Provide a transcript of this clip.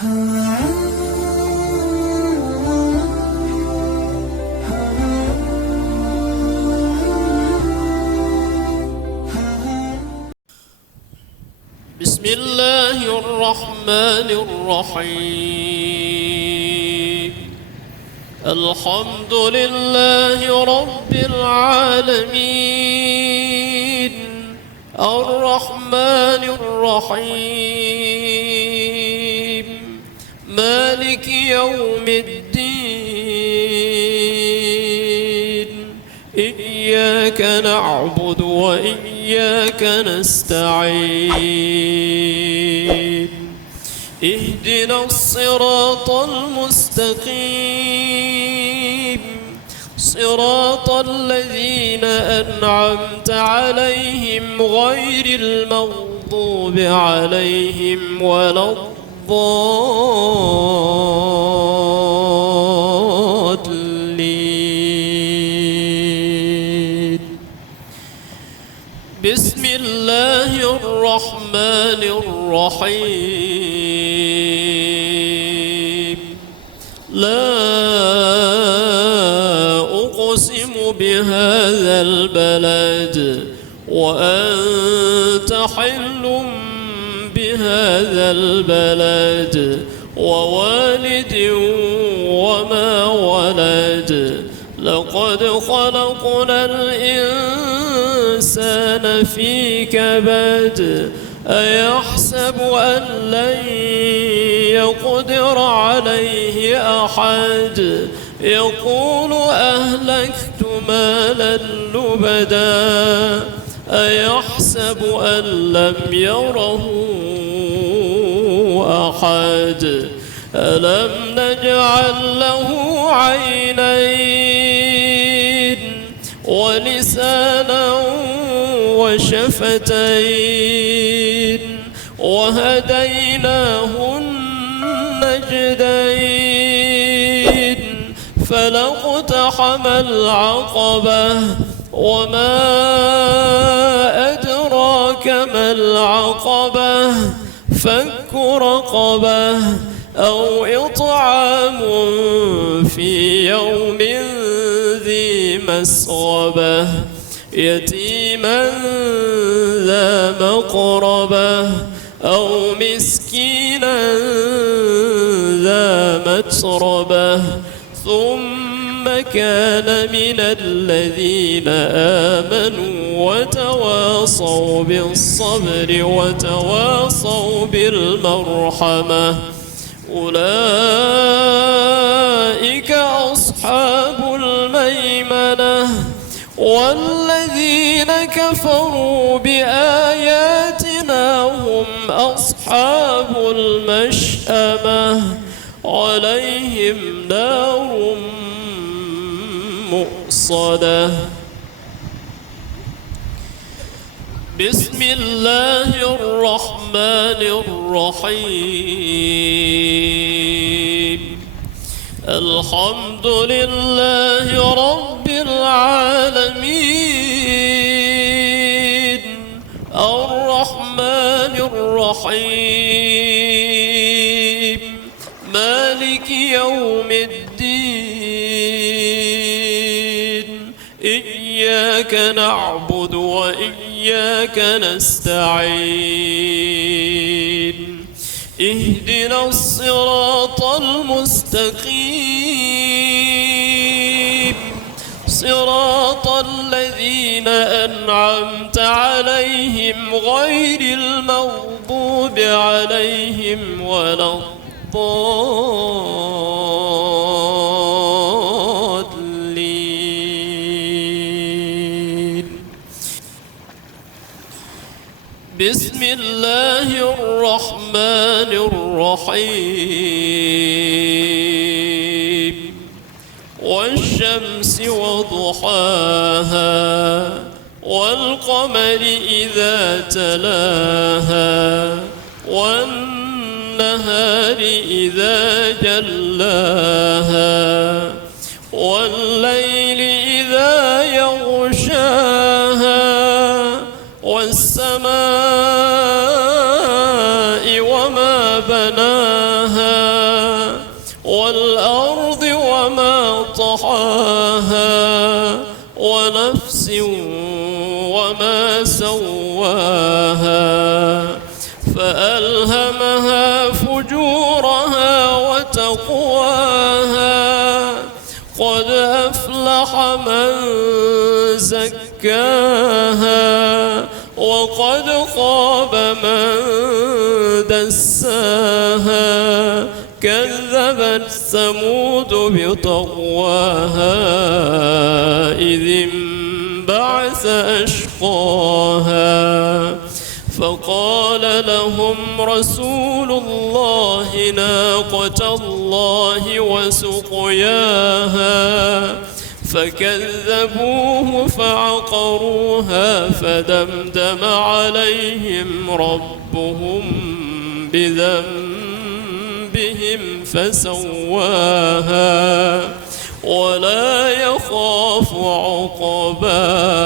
بسم الله الرحمن الرحيم. الحمد لله رب العالمين، الرحمن الرحيم، مالك يوم الدين. إياك نعبد وإياك نستعين. اهدنا الصراط المستقيم، صراط الذين أنعمت عليهم غير المغضوب عليهم ولا الضالين. بسم الله الرحمن الرحيم. لا أقسم بهذا البلد وأنت حل بهذا البلد ووالد وما ولد. لقد خلقنا الإنسان في كبد. أيحسب أن لن يقدر عليه أحد. يقول أهلكت مالا لبدا. أيحسب أن لم يره أحد. ألم نجعل له عينين ولسانا وشفتين وهديناه النجدين. فلاقتحم العقبة وما أدراك ما العقبة. فك رقبة أو إطعام في يوم ذي مسغبة يتيما ذا مقربة أو مسكينا ذا متربة. ثم كان من الذين آمنوا وتواصوا بالصبر وتواصوا بالمرحمة. أولئك أصحاب الميمنة. والذين كفروا بآياتنا هم أصحاب المشأمة. عليهم نار مؤصدة. بسم الله الرحمن الرحيم. الحمد لله رب العالمين، الرحمن الرحيم، مالك يوم الدين. إياك نعبد وإياك نستعين. اهدنا الصراط المستقيم، صراط الذين أنعمت عليهم غير المغضوب عليهم ولا الضالين. بسم الله الرحمن الرحيم. والشمس وضحاها والقمر إذا تلاها والنهار إذا جلاها والليل إذا يغشاها والسماء وما بناها والأرض وما طحاها ونفس وما سواها فألهمها فجورها وتقواها قد أفلح من زكاها وقد خاب من دساها كذبت ثمود بطغواها إذ انبعث أشقاها فقال لهم رسول الله ناقة الله وسقياها فكذبوه فعقروها فدمدم عليهم ربهم بذنبهم فسواها ولا يخاف عقباها